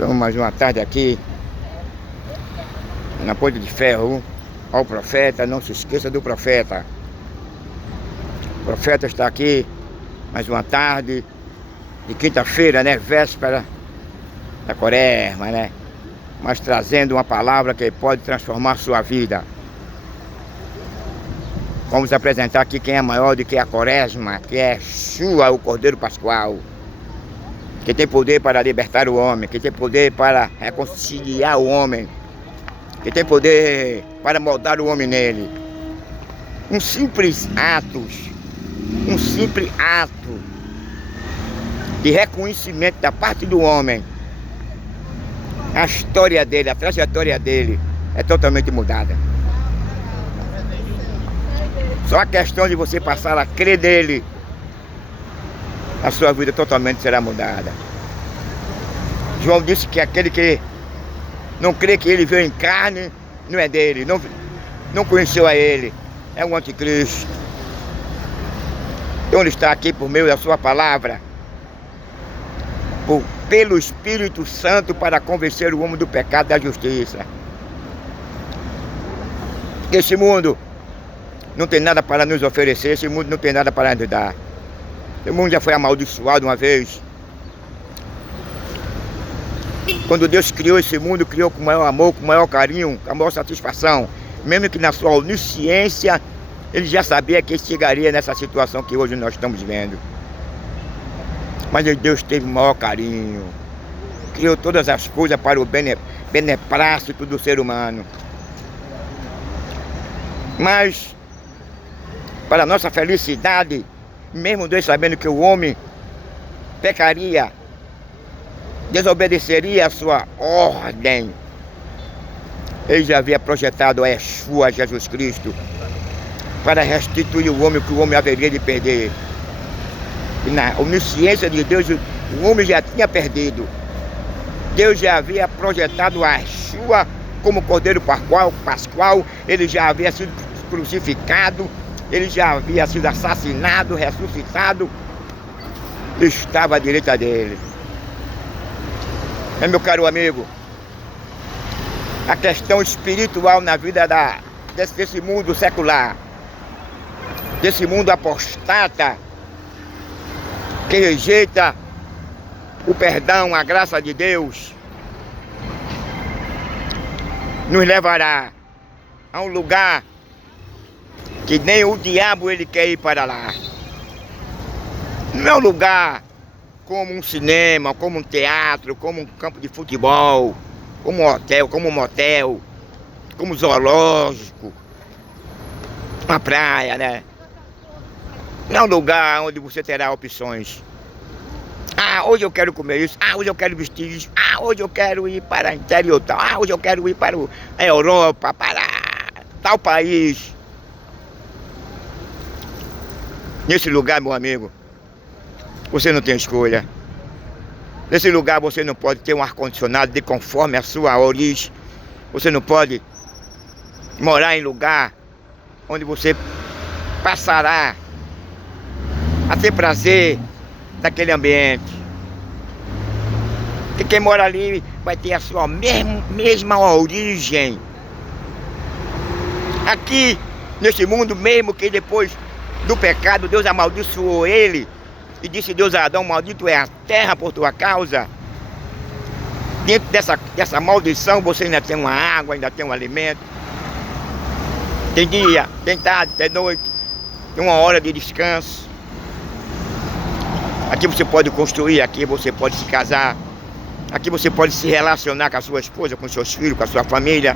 Estamos mais uma tarde aqui na Ponte de Ferro. Ao profeta, não se esqueça do profeta. O profeta está aqui mais uma tarde de quinta-feira, né? Véspera da Quaresma, né? Mas trazendo uma palavra que pode transformar sua vida. Vamos apresentar aqui quem é maior do que a Quaresma, que é Yeshua, o Cordeiro Pascual, que tem poder para libertar o homem, que tem poder para reconciliar o homem, que tem poder para moldar o homem nele. Um simples ato de reconhecimento da parte do homem, a história dele, a trajetória dele é totalmente mudada. Só a questão de você passar a crer nele, a sua vida totalmente será mudada. João disse que aquele que não crê que ele veio em carne, não é dele, não conheceu a ele, é um anticristo. Então ele está aqui por meio da sua palavra, pelo Espírito Santo, para convencer o homem do pecado e da justiça. Esse mundo não tem nada para nos oferecer, esse mundo não tem nada para nos dar. O mundo já foi amaldiçoado uma vez. Quando Deus criou esse mundo, criou com o maior amor, com o maior carinho, com a maior satisfação. Mesmo que na sua onisciência, ele já sabia que chegaria nessa situação que hoje nós estamos vendo. Mas Deus teve o maior carinho. Criou todas as coisas para o beneplácito do ser humano. Mas, para a nossa felicidade, mesmo Deus sabendo que o homem pecaria, desobedeceria a sua ordem, ele já havia projetado a Yeshua, Jesus Cristo, para restituir o homem que o homem haveria de perder. E na onisciência de Deus, o homem já tinha perdido. Deus já havia projetado a Yeshua como Cordeiro Pascual, ele já havia sido crucificado, ele já havia sido assassinado, ressuscitado, estava à direita dele. Meu caro amigo, a questão espiritual na vida desse mundo secular, desse mundo apostata, que rejeita o perdão, a graça de Deus, nos levará a um lugar que nem o diabo ele quer ir para lá. Não é um lugar como um cinema, como um teatro, como um campo de futebol, como um hotel, como um motel, como um zoológico, uma praia, né? Não é um lugar onde você terá opções. Ah, hoje eu quero comer isso. Ah, hoje eu quero vestir isso. Ah, hoje eu quero ir para o interior tal. Ah, hoje eu quero ir para a Europa, para tal país. Nesse lugar, meu amigo, você não tem escolha. Nesse lugar você não pode ter um ar-condicionado de conforme a sua origem. Você não pode morar em lugar onde você passará a ter prazer daquele ambiente. E quem mora ali vai ter a sua mesma origem. Aqui, nesse mundo mesmo, que depois do pecado, Deus amaldiçoou ele. E disse Deus a Adão: maldito é a terra por tua causa. Dentro dessa maldição você ainda tem uma água, ainda tem um alimento. Tem dia, tem tarde, tem noite. Tem uma hora de descanso. Aqui você pode construir, aqui você pode se casar. Aqui você pode se relacionar com a sua esposa, com seus filhos, com a sua família.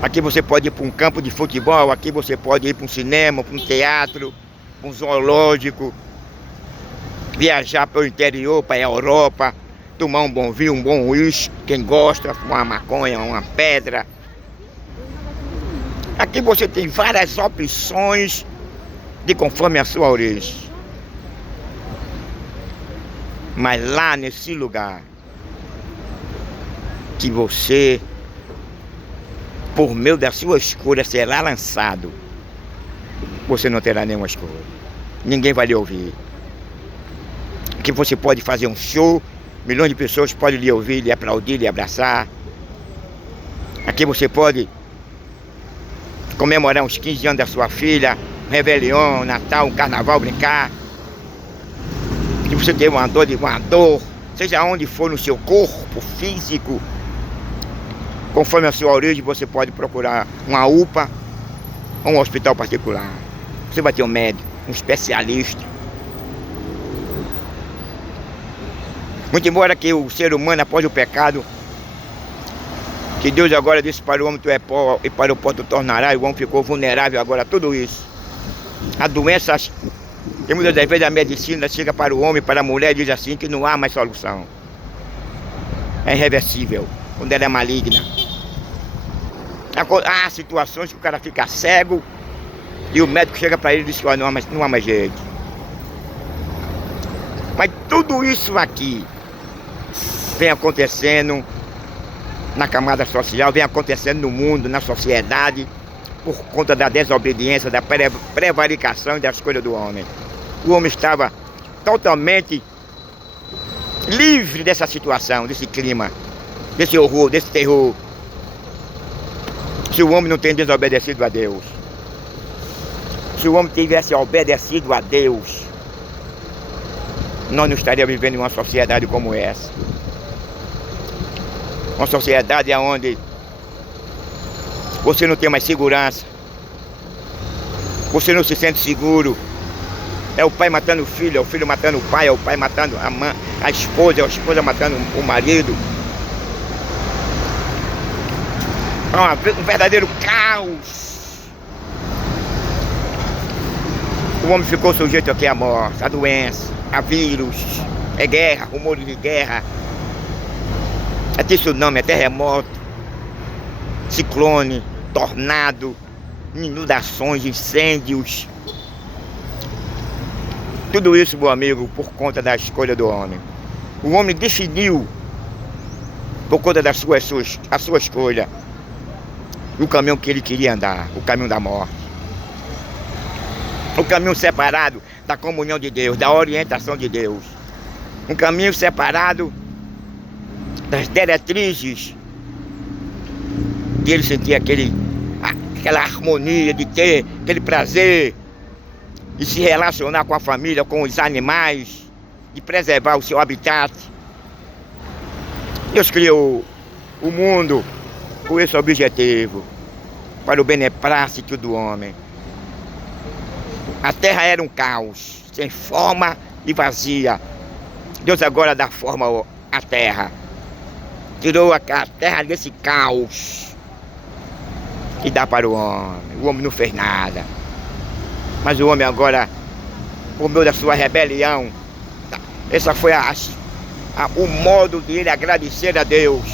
Aqui você pode ir para um campo de futebol. Aqui você pode ir para um cinema, para um teatro, um zoológico, viajar para o interior, para a Europa, tomar um bom vinho, um bom uísque, quem gosta, uma maconha, uma pedra. Aqui você tem várias opções de conforme a sua origem. Mas lá nesse lugar que você, por meio da sua escolha, será lançado, você não terá nenhuma escolha. Ninguém vai lhe ouvir. Que você pode fazer um show Milhões de pessoas podem lhe ouvir, lhe aplaudir, lhe abraçar. Aqui você pode comemorar uns 15 anos da sua filha, um Réveillon, um Natal, um Carnaval, brincar. Se você teve uma dor, seja onde for no seu corpo físico, conforme a sua origem, você pode procurar uma UPA ou um hospital particular. Você vai ter um médico, um especialista. Muito embora que o ser humano, após o pecado, que Deus agora disse para o homem: tu é pó e para o pó tu tornarás, o homem ficou vulnerável agora a tudo isso. A doença, e muitas das vezes a medicina chega para o homem, para a mulher, e diz assim que não há mais solução. É irreversível, quando ela é maligna. Há situações que o cara fica cego e o médico chega para ele e diz que não há mais jeito. Mas tudo isso aqui vem acontecendo na camada social, vem acontecendo no mundo, na sociedade, por conta da desobediência, da prevaricação e da escolha do homem. O homem estava totalmente livre dessa situação, desse clima, desse horror, desse terror. Se o homem não tem desobedecido a Deus, se o homem tivesse obedecido a Deus, nós não estaríamos vivendo em uma sociedade como essa. Uma sociedade onde você não tem mais segurança, você não se sente seguro. É o pai matando o filho, é o filho matando o pai, é o pai matando a mãe, a esposa matando o marido. É um verdadeiro caos. O homem ficou sujeito aqui à morte, à doença, a vírus, é guerra, rumores de guerra, é tsunami, é terremoto, ciclone, tornado, inundações, incêndios. Tudo isso, meu amigo, por conta da escolha do homem. O homem decidiu, por conta da sua escolha, o caminho que ele queria andar, o caminho da morte. O caminho separado da comunhão de Deus, da orientação de Deus. Um caminho separado das diretrizes de ele sentir aquela harmonia, de ter aquele prazer, de se relacionar com a família, com os animais, de preservar o seu habitat. Deus criou o mundo com esse objetivo, para o beneplácito do homem. A terra era um caos, sem forma e vazia. Deus agora dá forma à terra. Tirou a terra desse caos e dá para o homem. O homem não fez nada. Mas o homem agora, por meio da sua rebelião, essa foi o modo de ele agradecer a Deus.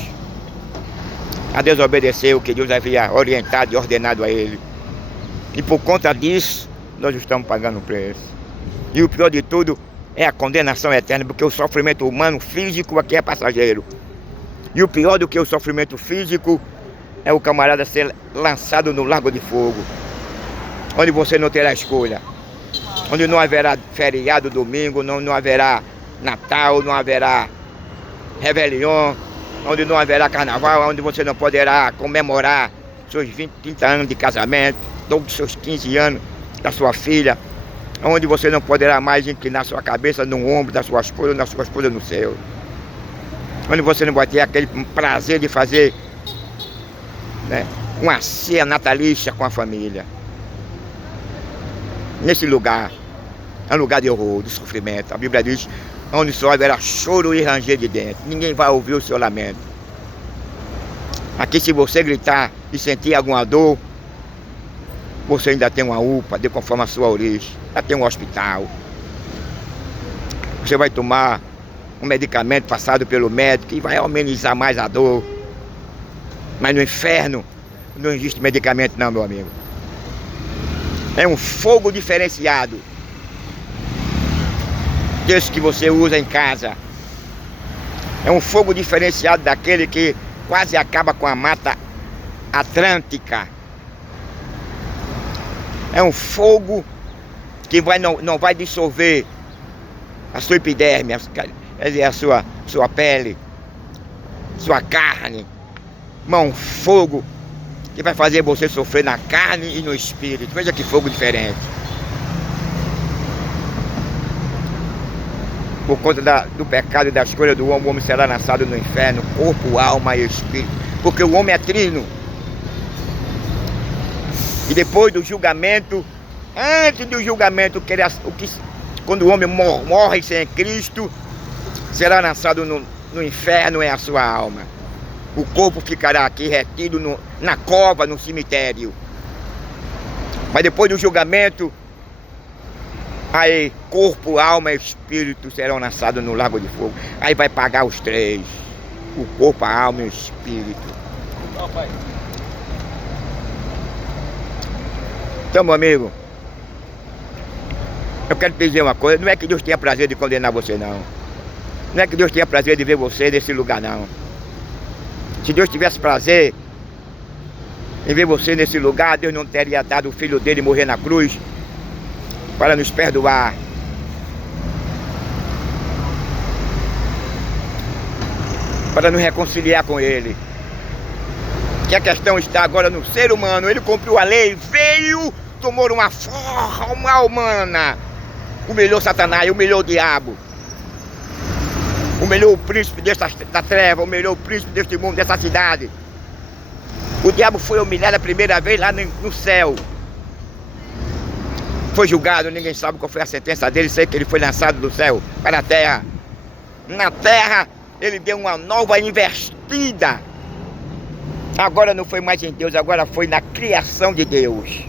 A desobedecer o que Deus havia orientado e ordenado a ele. E por conta disso, nós estamos pagando o preço. E o pior de tudo é a condenação eterna, porque o sofrimento humano físico aqui é passageiro. E o pior do que o sofrimento físico é o camarada ser lançado no lago de fogo, onde você não terá escolha, onde não haverá feriado domingo, não haverá Natal, não haverá Réveillon, onde não haverá Carnaval, onde você não poderá comemorar seus 20, 30 anos de casamento, todos os seus 15 anos da sua filha, onde você não poderá mais inclinar sua cabeça no ombro da sua esposa ou da sua esposa no seu, onde você não vai ter aquele prazer de fazer, né, uma ceia natalícia com a família. Nesse lugar, é um lugar de horror, de sofrimento. A Bíblia diz, onde só haverá choro e ranger de dentro. Ninguém vai ouvir o seu lamento. Aqui, se você gritar e sentir alguma dor, você ainda tem uma UPA, de conforme a sua origem. Já tem um hospital. Você vai tomar um medicamento passado pelo médico e vai amenizar mais a dor. Mas no inferno não existe medicamento não, meu amigo. É um fogo diferenciado desse que você usa em casa. É um fogo diferenciado daquele que quase acaba com a Mata Atlântica. É um fogo que não vai dissolver a sua epiderme, a sua sua pele, sua carne. Irmão, fogo que vai fazer você sofrer na carne e no espírito. Veja que fogo diferente. Por conta do pecado e da escolha do homem, o homem será lançado no inferno, corpo, alma e espírito. Porque o homem é trino. E depois do julgamento, antes do julgamento, quando o homem morre sem Cristo, será lançado no inferno é a sua alma. O corpo ficará aqui retido na cova, no cemitério. Mas depois do julgamento, aí corpo, alma e espírito serão lançados no lago de fogo. Aí vai pagar os três. O corpo, a alma e o espírito. Então, meu amigo, eu quero te dizer uma coisa. Não é que Deus tenha prazer de condenar você, não. Não é que Deus tenha prazer de ver você nesse lugar, não. Se Deus tivesse prazer em ver você nesse lugar, Deus não teria dado o filho dele morrer na cruz para nos perdoar. Para nos reconciliar com ele. Que a questão está agora no ser humano. Ele cumpriu a lei, veio, tomou uma forma humana. Humilhou Satanás, humilhou o diabo. Humilhou o príncipe da treva, humilhou o príncipe deste mundo, dessa cidade. O diabo foi humilhado a primeira vez lá no céu. Foi julgado, ninguém sabe qual foi a sentença dele, sei que ele foi lançado do céu para a terra. Na terra, ele deu uma nova investida. Agora não foi mais em Deus, agora foi na criação de Deus.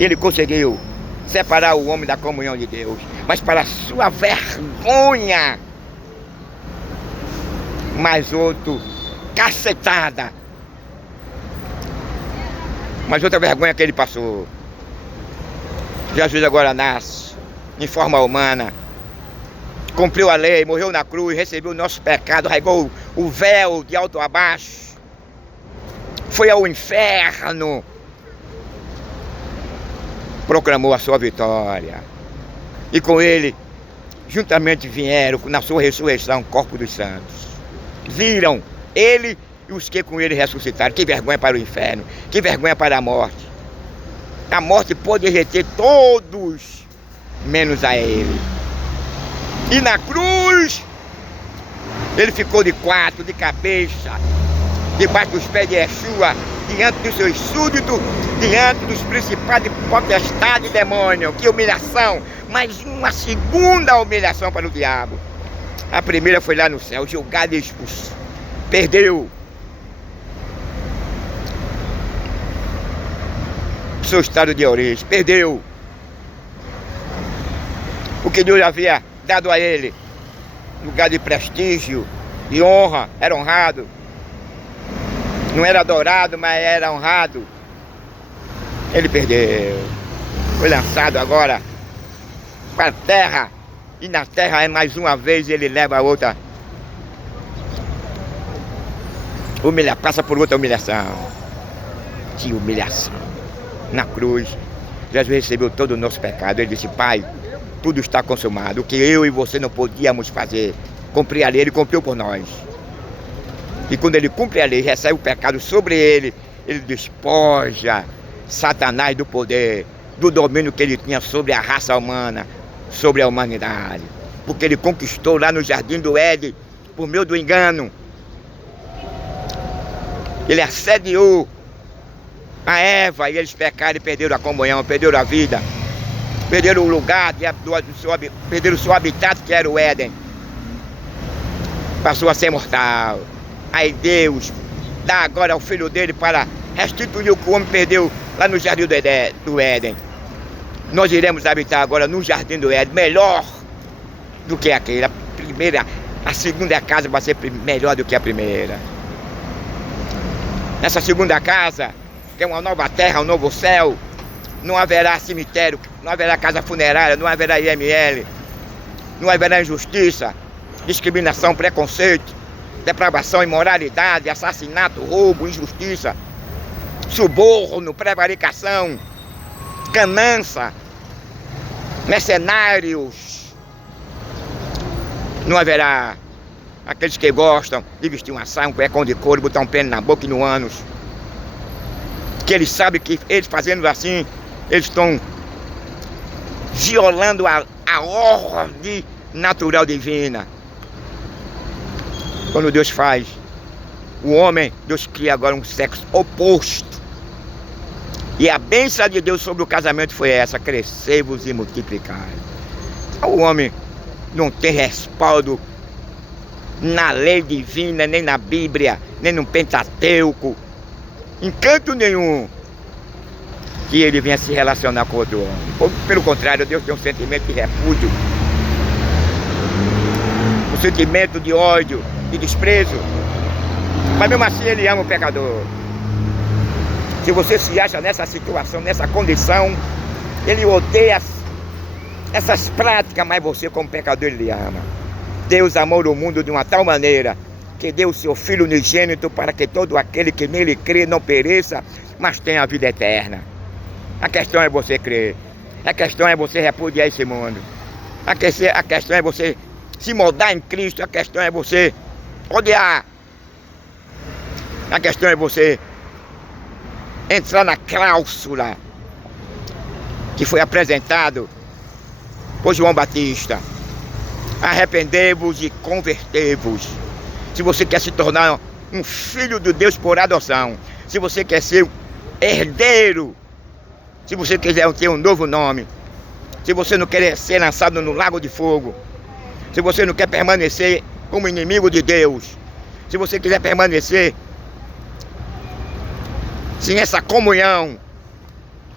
Ele conseguiu separar o homem da comunhão de Deus. Mas para a sua vergonha, mais outro, cacetada. Mas outra vergonha que ele passou. Jesus agora nasce em forma humana, cumpriu a lei, morreu na cruz, recebeu o nosso pecado, arraigou o véu de alto a baixo, foi ao inferno, proclamou a sua vitória. E com ele, juntamente vieram, na sua ressurreição, corpo dos santos. Viram ele e os que com ele ressuscitaram. Que vergonha para o inferno, que vergonha para a morte. A morte pode reter todos, menos a ele. E na cruz, ele ficou de quatro, de cabeça, debaixo dos pés de Yeshua, diante dos seus súditos, diante dos principados, potestades e demônios. Que humilhação! Mais uma segunda humilhação para o diabo. A primeira foi lá no céu, julgado e expulso. Perdeu. Seu estado de origem, perdeu o que Deus havia dado a ele, lugar de prestígio, de honra, era honrado, não era adorado, mas era honrado. Ele perdeu, foi lançado agora para a terra, e na terra mais uma vez ele leva a outra humilhação, passa por outra humilhação. Que humilhação! Na cruz, Jesus recebeu todo o nosso pecado. Ele disse: Pai, tudo está consumado. O que eu e você não podíamos fazer, cumprir a lei, ele cumpriu por nós. E quando ele cumpre a lei, recebe o pecado sobre ele, ele despoja Satanás do poder, do domínio que ele tinha sobre a raça humana, sobre a humanidade. Porque ele conquistou lá no jardim do Éden, por meio do engano. Ele assediou a Eva e eles pecaram e perderam a comunhão, perderam a vida, perderam o lugar, perderam o seu habitat, que era o Éden. Passou a ser mortal. Aí Deus dá agora ao filho dele para restituir o que o homem perdeu lá no jardim do Éden. Nós iremos habitar agora no jardim do Éden, melhor do que aquele. A segunda casa vai ser melhor do que a primeira. Nessa segunda casa, que é uma nova terra, um novo céu, não haverá cemitério, não haverá casa funerária, não haverá IML, não haverá injustiça, discriminação, preconceito, depravação, imoralidade, assassinato, roubo, injustiça, suborno, prevaricação, ganância, mercenários. Não haverá Aqueles que gostam de vestir uma saia, um cuecão de couro, botar um pênis na boca e no ânus. Que eles sabem que eles fazendo assim, eles estão violando a ordem natural divina. Quando Deus faz o homem, Deus cria agora um sexo oposto. E a bênção de Deus sobre o casamento foi essa: crescei-vos e multiplicai. O homem não tem respaldo na lei divina, nem na Bíblia, nem no Pentateuco, em canto nenhum, que ele venha se relacionar com outro homem. Pelo contrário, Deus tem um sentimento de repúdio, um sentimento de ódio, de desprezo, mas mesmo assim ele ama o pecador. Se você se acha nessa situação, nessa condição, ele odeia essas práticas, mas você como pecador ele ama. Deus amou o mundo de uma tal maneira que deu o seu Filho unigênito para que todo aquele que nele crê não pereça, mas tenha a vida eterna. A questão é você crer. A questão é você repudiar esse mundo. A questão é você se moldar em Cristo. A questão é você odiar. A questão é você entrar na cláusula que foi apresentado por João Batista: arrependei-vos e convertei-vos. Se você quer se tornar um filho de Deus por adoção, se você quer ser herdeiro, se você quiser ter um novo nome, se você não quer ser lançado no lago de fogo, se você não quer permanecer como inimigo de Deus, se você quiser permanecer sem essa comunhão,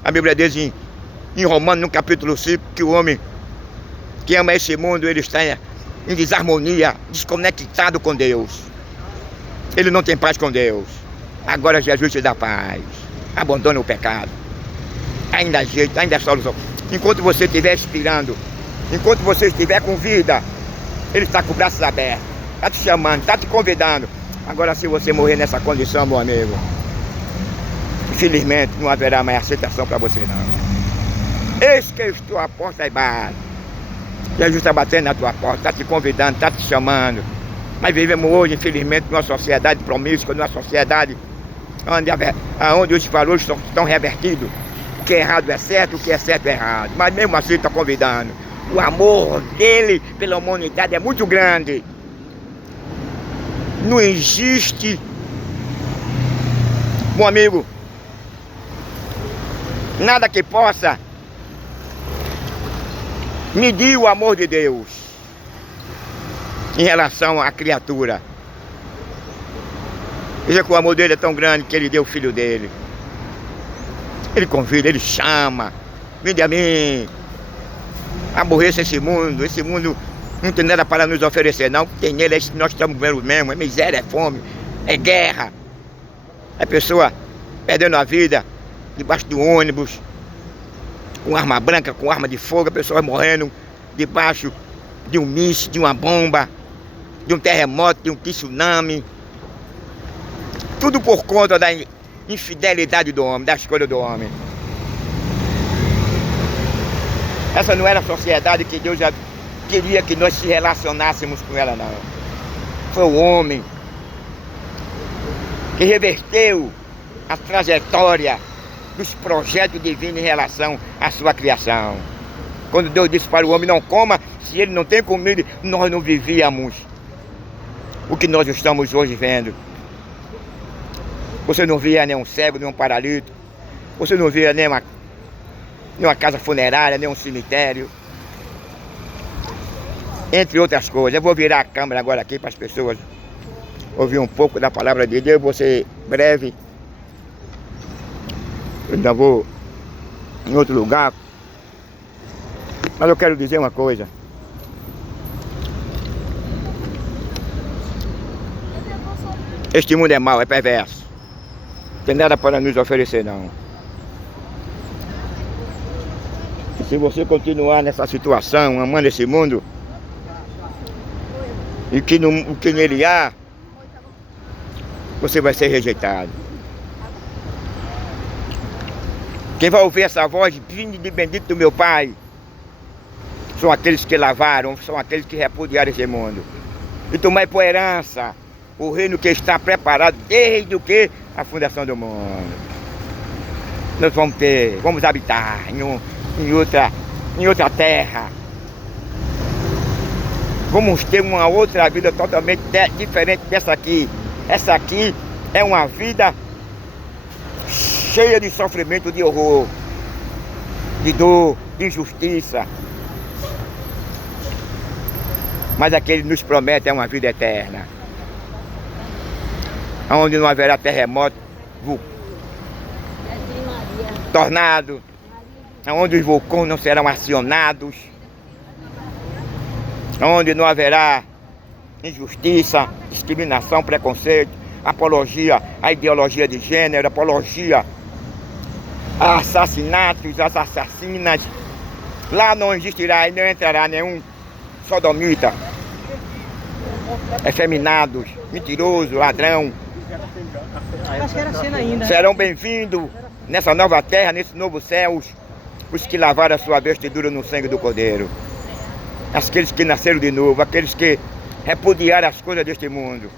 a Bíblia diz em Romanos, no capítulo 5, que o homem que ama esse mundo, ele está em desarmonia, desconectado com Deus. Ele não tem paz com Deus. Agora Jesus te dá paz. Abandona o pecado. Ainda há jeito, ainda há solução. Enquanto você estiver expirando, enquanto você estiver com vida, Ele está com os braços abertos, está te chamando, está te convidando. Agora, se você morrer nessa condição, meu amigo, infelizmente não haverá mais aceitação para você, não. Eis que eu estou à porta e bato. Jesus está batendo na tua porta, está te convidando, está te chamando. Mas vivemos hoje, infelizmente, numa sociedade promíscua, numa sociedade onde os valores estão revertidos. O que é errado é certo, o que é certo é errado. Mas mesmo assim está convidando. O amor dele pela humanidade é muito grande. Não existe, meu amigo, nada que possa medir o amor de Deus em relação à criatura. Veja que o amor dele é tão grande que ele deu o filho dele. Ele convida, ele chama: vinde a mim, aborreça esse mundo não tem nada para nos oferecer, não. Tem nele, é isso que nós estamos vendo mesmo: é miséria, é fome, é guerra, é pessoa perdendo a vida debaixo do ônibus, com arma branca, com arma de fogo, pessoas morrendo debaixo de um míssil, de uma bomba, de um terremoto, de um tsunami. Tudo por conta da infidelidade do homem, da escolha do homem. Essa não era a sociedade que Deus já queria que nós se relacionássemos com ela, não. Foi o homem que reverteu a trajetória dos projetos divinos em relação à sua criação. Quando Deus disse para o homem: não coma, se ele não tem comida, nós não vivíamos o que nós estamos hoje vendo. Você não via nenhum cego, nenhum paralítico. Você não via nenhuma casa funerária, nenhum cemitério. Entre outras coisas. Eu vou virar a câmera agora aqui para as pessoas ouvir um pouco da palavra de Deus. Vou ser breve. Eu ainda vou em outro lugar. Mas eu quero dizer uma coisa. Este mundo é mau, é perverso. Não tem nada para nos oferecer, não. E se você continuar nessa situação, amando esse mundo, e o que nele há, você vai ser rejeitado. Quem vai ouvir essa voz: vinde de bendito do meu Pai, são aqueles que lavaram, são aqueles que repudiaram esse mundo. e tomai por herança o reino que está preparado desde o que? A fundação do mundo. Nós vamos habitar em outra terra. Vamos ter uma outra vida totalmente diferente dessa aqui. Essa aqui é uma vida cheia de sofrimento, de horror, de dor, de injustiça. Mas aquele nos promete é uma vida eterna, onde não haverá terremoto, tornado, onde os vulcões não serão acionados, onde não haverá injustiça, discriminação, preconceito, apologia à ideologia de gênero, apologia a assassinatos, às assassinas. Lá não existirá e não entrará nenhum sodomita, efeminados, mentiroso, ladrão. Serão bem-vindos nessa nova terra, nesse novo céu, os que lavaram a sua vestidura no sangue do Cordeiro. Aqueles que nasceram de novo, aqueles que repudiaram as coisas deste mundo.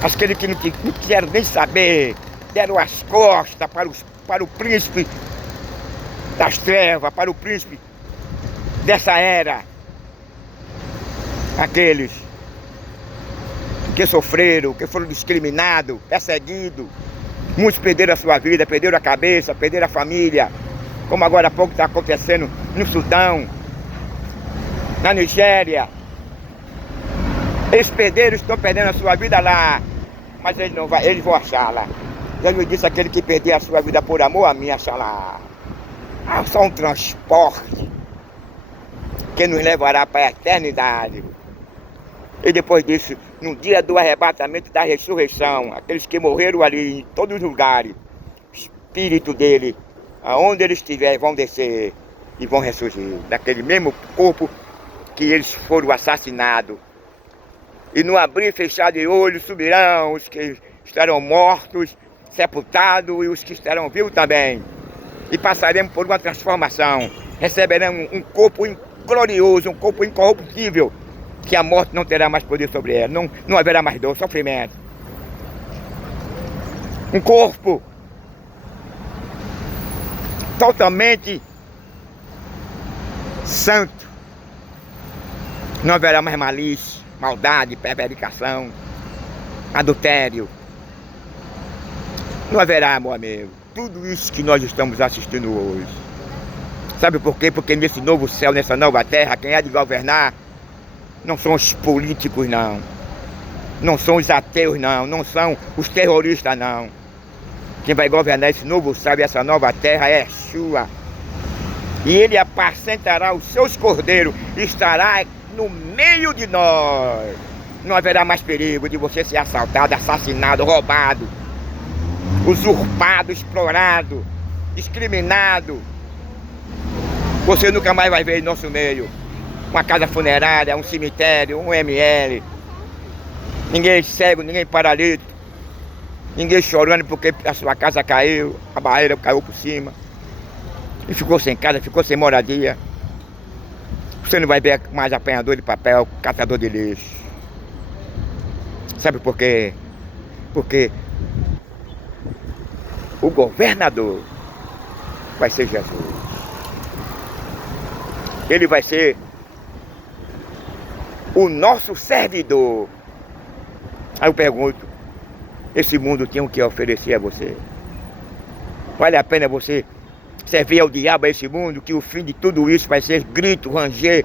Aqueles que não quiseram nem saber, deram as costas para o príncipe das trevas, para o príncipe dessa era. Aqueles que sofreram, que foram discriminados, perseguidos. Muitos perderam a sua vida, perderam a cabeça, perderam a família. Como agora há pouco está acontecendo no Sudão, na Nigéria. Estão perdendo a sua vida lá, mas eles vão achar lá. Jesus disse: aquele que perder a sua vida por amor a mim, achará. Só um transporte que nos levará para a eternidade. E depois disso, no dia do arrebatamento da ressurreição, aqueles que morreram ali em todos os lugares, o Espírito dele, aonde eles estiverem, vão descer e vão ressurgir daquele mesmo corpo que eles foram assassinados. E no abrir e fechar de olhos subirão os que estarão mortos, sepultados, e os que estarão vivos também. E passaremos por uma transformação. Receberemos um corpo glorioso, um corpo incorruptível, que a morte não terá mais poder sobre ela. Não haverá mais dor, sofrimento. Um corpo totalmente santo. Não haverá mais malícia, maldade, prevaricação, adultério. Não haverá, meu amigo, tudo isso que nós estamos assistindo hoje. Sabe por quê? Porque nesse novo céu, nessa nova terra, quem há de governar não são os políticos, não. Não são os ateus, não. Não são os terroristas, não. Quem vai governar esse novo céu e essa nova terra é Yeshua. E ele apacentará os seus cordeiros e estará no meio de nós. Não haverá mais perigo de você ser assaltado, assassinado, roubado, usurpado, explorado, discriminado. Você nunca mais vai ver em nosso meio uma casa funerária, um cemitério, um ML. Ninguém cego, ninguém paralítico. Ninguém chorando porque a sua casa caiu, a barreira caiu por cima. E ficou sem casa, ficou sem moradia. Você não vai ver mais apanhador de papel, catador de lixo. Sabe por quê? Porque o governador vai ser Jesus. Ele vai ser o nosso servidor. Aí eu pergunto, esse mundo tem o que oferecer a você? Vale a pena você servir ao diabo, a esse mundo, que o fim de tudo isso vai ser grito, ranger,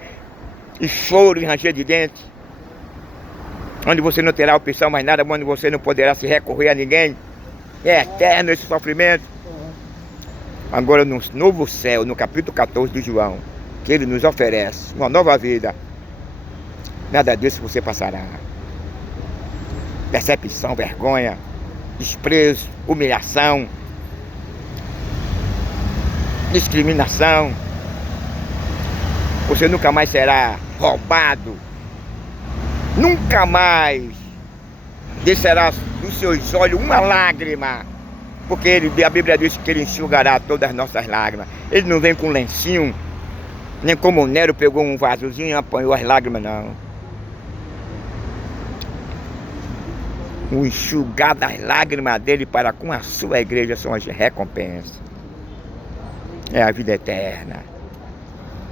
e choro e ranger de dentes? Onde você não terá opção mais nada, onde você não poderá se recorrer a ninguém. É eterno esse sofrimento. Agora no novo céu, no capítulo 14 de João, que ele nos oferece uma nova vida, nada disso você passará. Decepção, vergonha, desprezo, humilhação, discriminação. Você nunca mais será roubado. Nunca mais descerá dos seus olhos uma lágrima. Porque a Bíblia diz que ele enxugará todas as nossas lágrimas. Ele não vem com lencinho, nem como o Nero pegou um vasozinho e apanhou as lágrimas, não. o enxugar das lágrimas dele para com a sua igreja são as recompensas. É a vida eterna.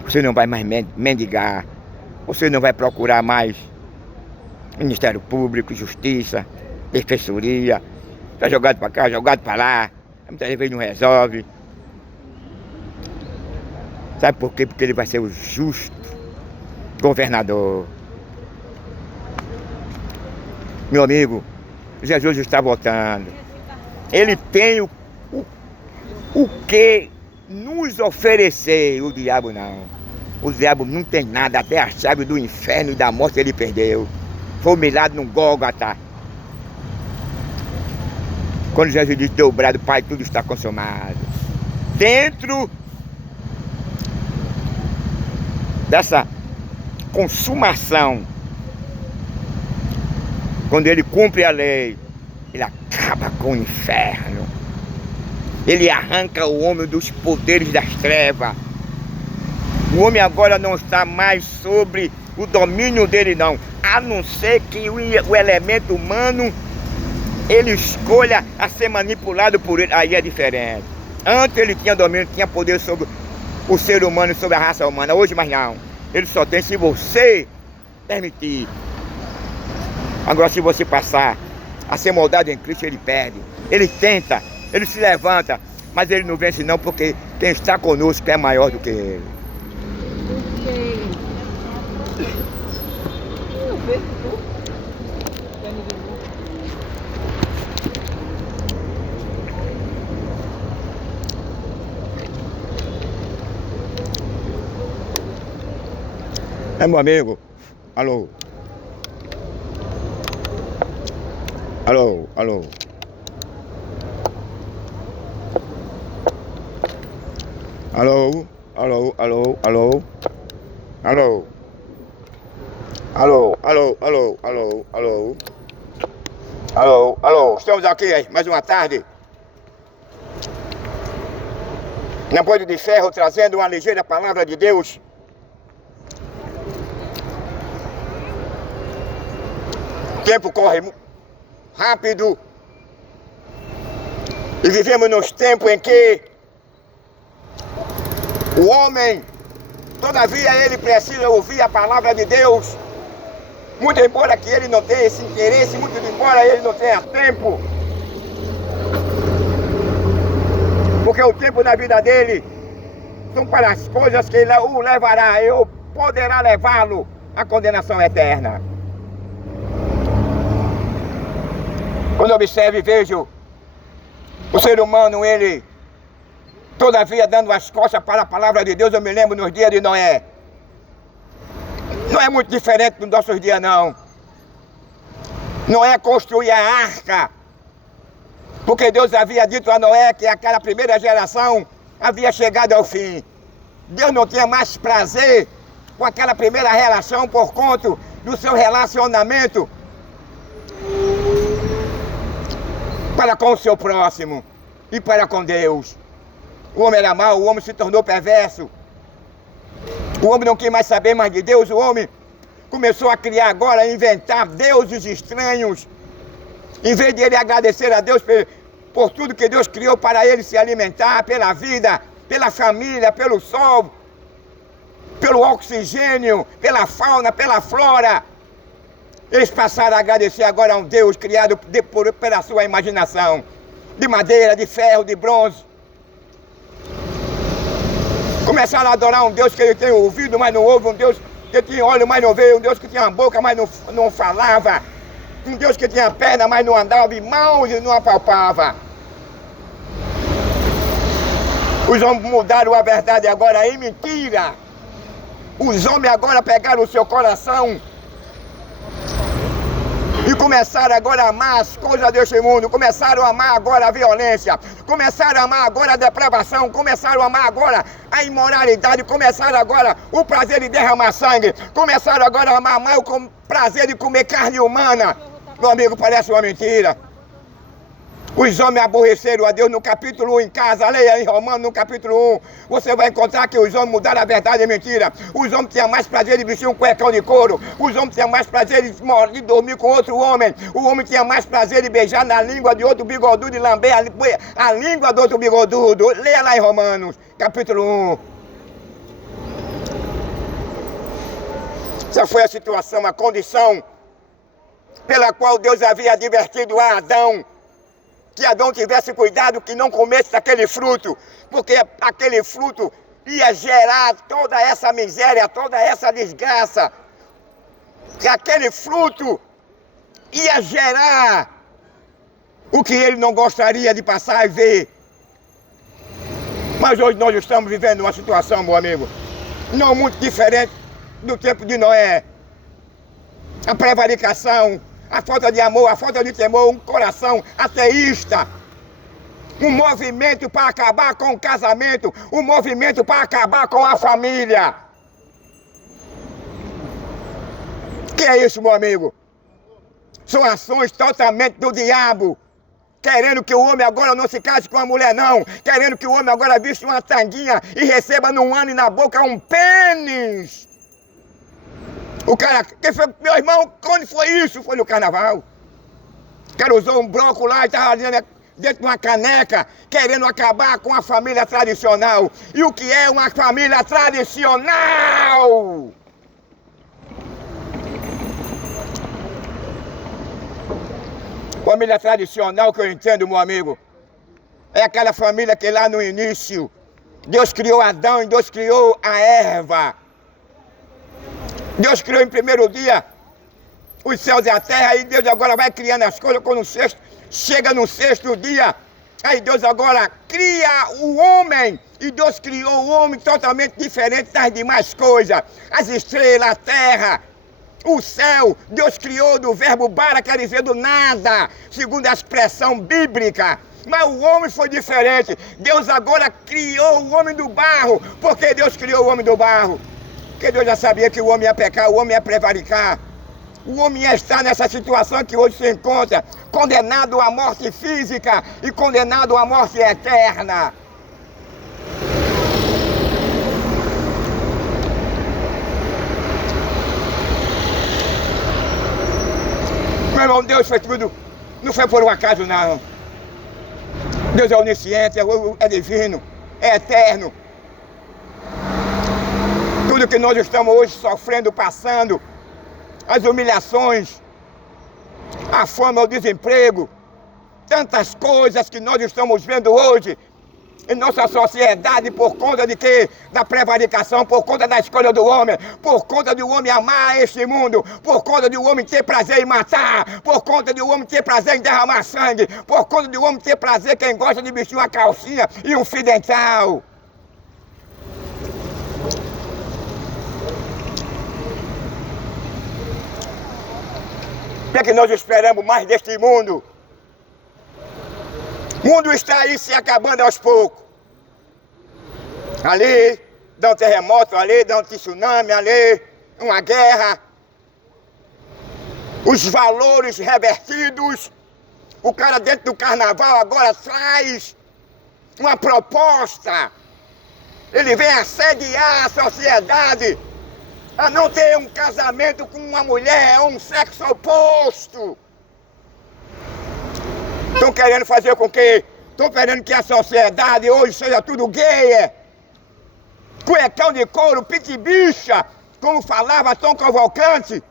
Você não vai mais mendigar. Você não vai procurar mais Ministério Público, Justiça, Defensoria. Está jogado para cá, jogado para lá. Muitas vezes não resolve. Sabe por quê? Porque ele vai ser o justo governador. Meu amigo, Jesus está voltando. Ele tem o que nos oferecer. O diabo não. O diabo não tem nada. Até a chave do inferno e da morte ele perdeu. Foi humilhado no Gólgota. Quando Jesus disse, deu o brado, Pai, tudo está consumado. Dentro dessa consumação, quando ele cumpre a lei, ele acaba com o inferno. Ele arranca o homem dos poderes das trevas. O homem agora não está mais sobre o domínio dele não, a não ser que o elemento humano ele escolha a ser manipulado por ele. Aí é diferente. Antes ele tinha domínio, tinha poder sobre o ser humano, sobre a raça humana. Hoje mais não. Ele só tem se você permitir. Agora se você passar a ser moldado em Cristo, ele perde. Ele tenta, ele se levanta, mas ele não vence não, porque quem está conosco é maior do que ele. É, meu amigo. Alô. Alô, alô. Alô, alô, alô, alô. Alô. Alô, alô, alô, alô, alô. Alô, alô. Estamos aqui mais uma tarde. Na Ponte de Ferro, trazendo uma ligeira palavra de Deus. O tempo corre rápido. E vivemos nos tempos em que o homem, todavia, ele precisa ouvir a palavra de Deus. Muito embora que ele não tenha esse interesse, muito embora ele não tenha tempo. Porque o tempo da vida dele são para as coisas que o levará, ou poderá levá-lo à condenação eterna. Quando eu observo e vejo o ser humano, ele todavia dando as costas para a palavra de Deus, eu me lembro nos dias de Noé. Não é muito diferente dos nossos dias, não. Noé construía a arca, porque Deus havia dito a Noé que aquela primeira geração havia chegado ao fim. Deus não tinha mais prazer com aquela primeira relação por conta do seu relacionamento para com o seu próximo e para com Deus. O homem era mau, o homem se tornou perverso. O homem não quis mais saber mais de Deus, o homem começou a criar agora, a inventar deuses estranhos. Em vez de ele agradecer a Deus por tudo que Deus criou para ele se alimentar, pela vida, pela família, pelo sol, pelo oxigênio, pela fauna, pela flora. Eles passaram a agradecer agora a um Deus criado pela sua imaginação, de madeira, de ferro, de bronze. Começaram a adorar um Deus que ele tem ouvido, mas não ouve, um Deus que tinha olho, mas não vê, um Deus que tinha boca, mas não falava, um Deus que tinha perna, mas não andava, e mãos e não apalpava. Os homens mudaram a verdade agora em mentira. Os homens agora pegaram o seu coração e começaram agora a amar as coisas deste mundo, começaram a amar agora a violência, começaram a amar agora a depravação, começaram a amar agora a imoralidade, começaram agora o prazer de derramar sangue, começaram agora a amar mais o prazer de comer carne humana. Meu amigo, parece uma mentira. Os homens aborreceram a Deus no capítulo 1 em casa, leia em Romanos no capítulo 1. Você vai encontrar que os homens mudaram a verdade e a mentira. Os homens tinham mais prazer de vestir um cuecão de couro. Os homens tinham mais prazer de dormir com outro homem. O homem tinha mais prazer de beijar na língua de outro bigodudo e lamber a língua do outro bigodudo. Leia lá em Romanos, capítulo 1. Essa foi a situação, a condição pela qual Deus havia advertido a Adão, que Adão tivesse cuidado que não comesse daquele fruto, porque aquele fruto ia gerar toda essa miséria, toda essa desgraça, que aquele fruto ia gerar o que ele não gostaria de passar e ver. Mas hoje nós estamos vivendo uma situação, meu amigo, não muito diferente do tempo de Noé. A prevaricação, a falta de amor, a falta de temor, um coração ateísta, um movimento para acabar com o casamento, um movimento para acabar com a família. Que é isso, meu amigo? São ações totalmente do diabo, querendo que o homem agora não se case com a mulher, não, querendo que o homem agora vista uma tanguinha e receba num ano e na boca um pênis. O cara, quem foi, meu irmão, quando foi isso? Foi no carnaval. O cara usou um bloco lá e estava dentro de uma caneca, querendo acabar com a família tradicional. E o que é uma família tradicional? Família tradicional que eu entendo, meu amigo, é aquela família que lá no início, Deus criou Adão e Deus criou a Eva. Deus criou em primeiro dia os céus e a terra, e Deus agora vai criando as coisas, quando chega no sexto dia, aí Deus agora cria o homem, e Deus criou o homem totalmente diferente das demais coisas. As estrelas, a terra, o céu, Deus criou do verbo bara, quer dizer do nada, segundo a expressão bíblica. Mas o homem foi diferente. Deus agora criou o homem do barro. Por que Deus criou o homem do barro? Porque Deus já sabia que o homem ia pecar, o homem ia prevaricar. O homem ia estar nessa situação que hoje se encontra, condenado à morte física e condenado à morte eterna. Meu irmão, Deus fez tudo, não foi por um acaso, não. Deus é onisciente, é divino, é eterno. Tudo que nós estamos hoje sofrendo, passando, as humilhações, a fome, o desemprego, tantas coisas que nós estamos vendo hoje em nossa sociedade por conta de quê? Da prevaricação, por conta da escolha do homem, por conta de o homem amar este mundo, por conta de o homem ter prazer em matar, por conta de o homem ter prazer em derramar sangue, por conta de o homem ter prazer quem gosta de vestir uma calcinha e um fio dental. O que é que nós esperamos mais deste mundo? O mundo está aí se acabando aos poucos. Ali dá um terremoto, ali dá um tsunami, ali uma guerra. Os valores revertidos. O cara dentro do carnaval agora traz uma proposta. Ele vem assediar a sociedade a não ter um casamento com uma mulher, um sexo oposto. Estão querendo fazer com que... Estão querendo que a sociedade hoje seja tudo gay. Cuecão de couro, pitibicha, como falava Tom Cavalcante.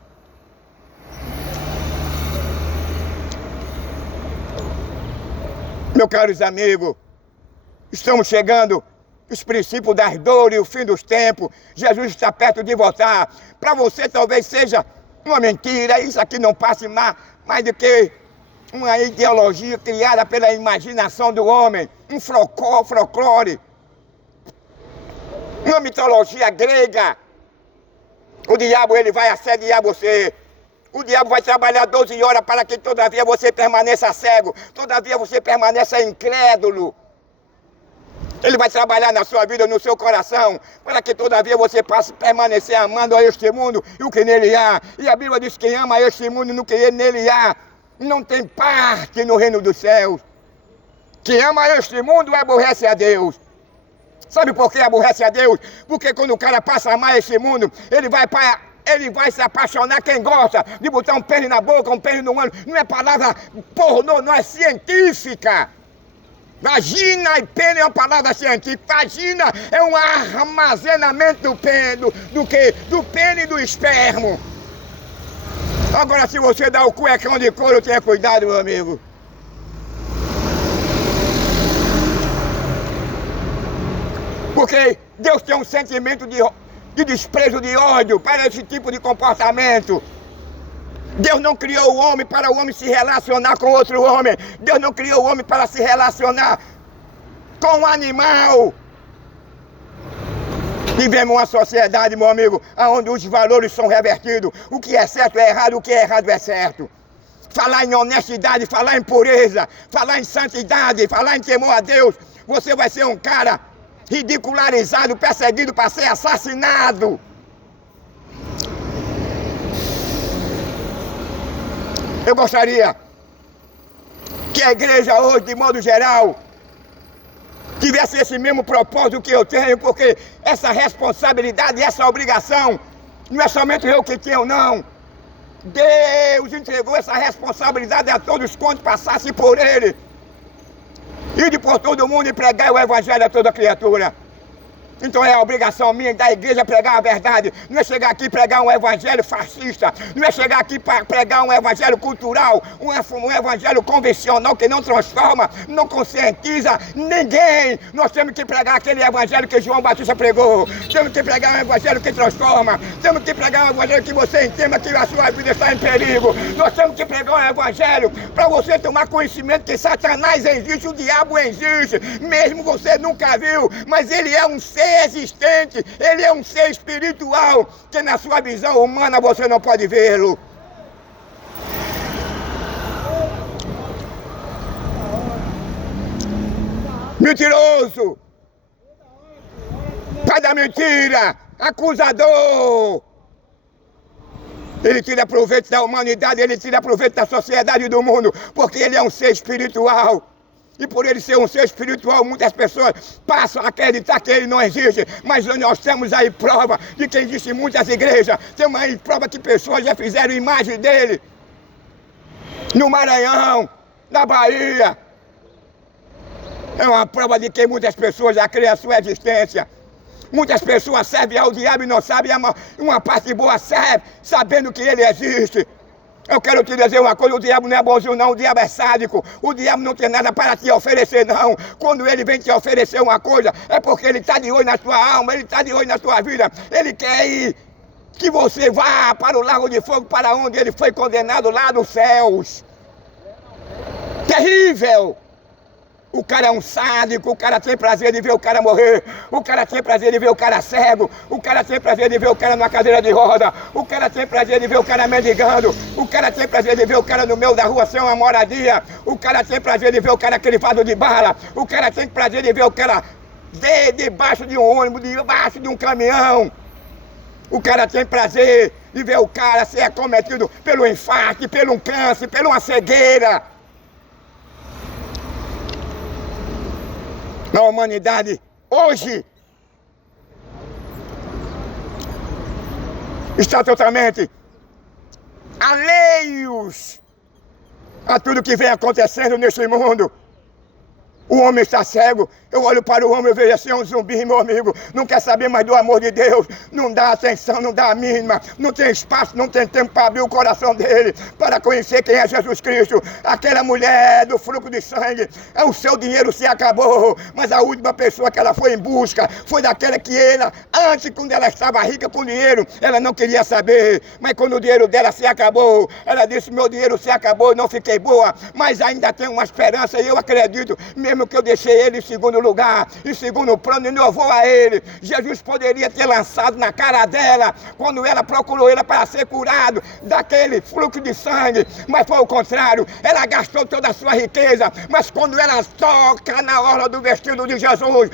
Meus caros amigos, estamos chegando os princípios das dores e o fim dos tempos. Jesus está perto de voltar. Para você talvez seja uma mentira, isso aqui não passe mais do que uma ideologia criada pela imaginação do homem, um folclore, uma mitologia grega. O diabo, ele vai assediar você. O diabo vai trabalhar 12 horas para que todavia você permaneça cego, todavia você permaneça incrédulo. Ele vai trabalhar na sua vida, no seu coração, para que todavia você passe a permanecer amando a este mundo e o que nele há. E a Bíblia diz que quem ama a este mundo e no que nele há, não tem parte no reino dos céus. Que ama este mundo aborrece a Deus. Sabe por que aborrece a Deus? Porque quando o cara passa a amar esse mundo, ele vai se apaixonar. Quem gosta de botar um pênis na boca, um pênis no olho, não é palavra pornô, não é científica. Vagina e pênis é uma palavra científica. Vagina é um armazenamento do pênis, do pênis e do esperma. Agora, se você dá o cuecão de couro, tenha cuidado, meu amigo. Porque Deus tem um sentimento de desprezo, de ódio para esse tipo de comportamento. Deus não criou o homem para o homem se relacionar com outro homem. Deus não criou o homem para se relacionar com um animal. Vivemos uma sociedade, meu amigo, onde os valores são revertidos. O que é certo é errado, o que é errado é certo. Falar em honestidade, falar em pureza, falar em santidade, falar em temor a Deus. Você vai ser um cara ridicularizado, perseguido para ser assassinado. Eu gostaria que a igreja hoje, de modo geral, tivesse esse mesmo propósito que eu tenho, porque essa responsabilidade, essa obrigação, não é somente eu que tenho, não. Deus entregou essa responsabilidade a todos quantos passassem por Ele. Ide por todo mundo e pregai o evangelho a toda criatura. Então é a obrigação minha da igreja pregar a verdade. Não é chegar aqui e pregar um evangelho fascista. Não é chegar aqui para pregar um evangelho cultural. Um evangelho convencional que não transforma, não conscientiza ninguém. Nós temos que pregar aquele evangelho que João Batista pregou. Temos que pregar um evangelho que transforma. Temos que pregar um evangelho que você entenda que a sua vida está em perigo. Nós temos que pregar um evangelho para você tomar conhecimento que Satanás existe, o diabo existe. Mesmo você nunca viu, mas ele é um ser existente, ele é um ser espiritual, que na sua visão humana você não pode vê-lo. Mentiroso, pai da mentira, acusador. Ele tira proveito da humanidade, ele tira proveito da sociedade e do mundo, porque ele é um ser espiritual. E por ele ser um ser espiritual, muitas pessoas passam a acreditar que ele não existe. Mas nós temos aí prova de que existem muitas igrejas. Temos aí prova que pessoas já fizeram imagem dele. No Maranhão, na Bahia. É uma prova de que muitas pessoas já creem a sua existência. Muitas pessoas servem ao diabo e não sabem. Uma parte boa serve, sabendo que ele existe. Eu quero te dizer uma coisa, o diabo não é bonzinho não, o diabo é sádico. O diabo não tem nada para te oferecer não. Quando ele vem te oferecer uma coisa, é porque ele está de olho na tua alma, ele está de olho na tua vida. Ele quer ir, que você vá para o lago de fogo, para onde ele foi condenado, lá nos céus. Terrível! O cara é um sádico, o cara tem prazer de ver o cara morrer, o cara tem prazer de ver o cara cego, o cara tem prazer de ver o cara numa cadeira de roda, o cara tem prazer de ver o cara mendigando, o cara tem prazer de ver o cara no meio da rua sem uma moradia, o cara tem prazer de ver o cara crivado de bala, o cara tem prazer de ver o cara debaixo de um ônibus, debaixo de um caminhão. O cara tem prazer de ver o cara ser acometido pelo infarto, pelo câncer, pela uma cegueira. Na humanidade, hoje, está totalmente alheios a tudo que vem acontecendo neste mundo. O homem está cego, eu olho para o homem e vejo assim um zumbi, meu amigo, não quer saber mais do amor de Deus, não dá atenção, não dá a mínima, não tem espaço, não tem tempo para abrir o coração dele, para conhecer quem é Jesus Cristo. Aquela mulher do fluxo de sangue, o seu dinheiro se acabou, mas a última pessoa que ela foi em busca foi daquela que ela, antes quando ela estava rica com dinheiro, ela não queria saber, mas quando o dinheiro dela se acabou, ela disse, meu dinheiro se acabou, não fiquei boa, mas ainda tenho uma esperança e eu acredito, mesmo que eu deixei ele em segundo lugar, em segundo plano, e não vou a ele. Jesus poderia ter lançado na cara dela, quando ela procurou ele para ser curado daquele fluxo de sangue, mas foi o contrário, ela gastou toda a sua riqueza, mas quando ela toca na orla do vestido de Jesus,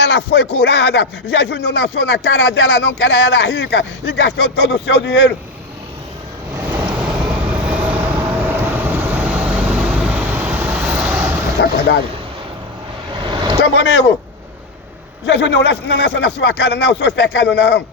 ela foi curada. Jesus não lançou na cara dela não, que ela era rica, e gastou todo o seu dinheiro. Tá acordado? comigo. Jesus não lança na sua cara não os seus pecados não.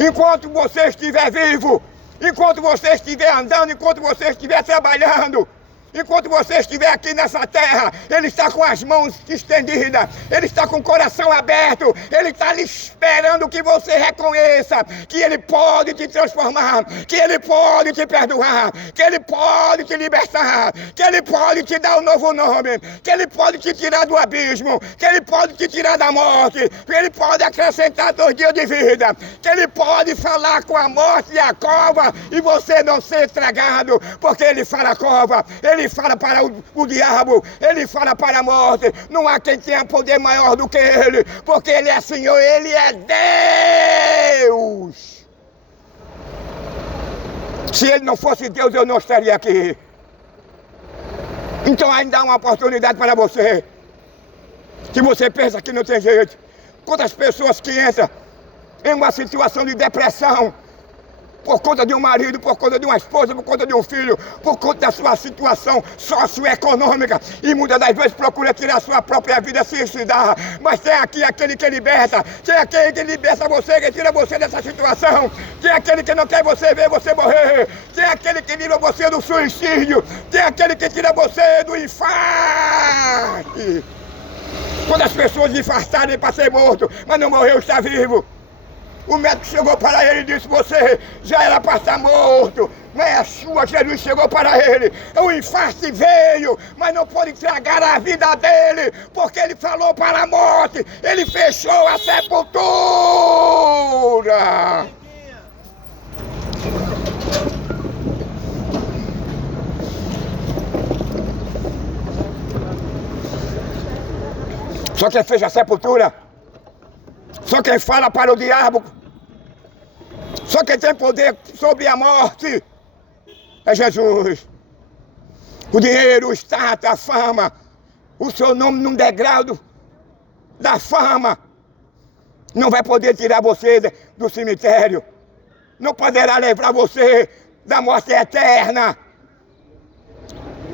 Enquanto você estiver vivo, enquanto você estiver andando, enquanto você estiver trabalhando, enquanto você estiver aqui nessa terra, Ele está com as mãos estendidas, Ele está com o coração aberto, Ele está lhe esperando que você reconheça que Ele pode te transformar, que Ele pode te perdoar, que Ele pode te libertar, que Ele pode te dar um novo nome, que Ele pode te tirar do abismo, que Ele pode te tirar da morte, que Ele pode acrescentar 2 dias de vida, que Ele pode falar com a morte e a cova e você não ser estragado, porque Ele fala a cova, Ele fala para o diabo, Ele fala para a morte. Não há quem tenha poder maior do que Ele, porque Ele é Senhor, Ele é Deus. Se Ele não fosse Deus, eu não estaria aqui. Então ainda há uma oportunidade para você. Se você pensa que não tem jeito, quantas pessoas que entram em uma situação de depressão, por conta de um marido, por conta de uma esposa, por conta de um filho, por conta da sua situação socioeconômica, e muitas das vezes procura tirar a sua própria vida, se suicidar. Mas tem aqui aquele que liberta, tem aquele que liberta você, que tira você dessa situação, tem aquele que não quer você ver você morrer, tem aquele que tira você do suicídio, tem aquele que tira você do infarto. Quando as pessoas infartarem para ser morto, mas não morreu, está vivo. O médico chegou para ele e disse, você já era para estar morto, não é a sua. Jesus chegou para ele, o infarto veio, mas não pode estragar a vida dele, porque ele falou para a morte, ele fechou a sepultura. Só quem fecha a sepultura, só quem fala para o diabo, só quem tem poder sobre a morte é Jesus. O dinheiro, o status, a fama, o seu nome num degrau da fama, não vai poder tirar você do cemitério, não poderá levar você da morte eterna.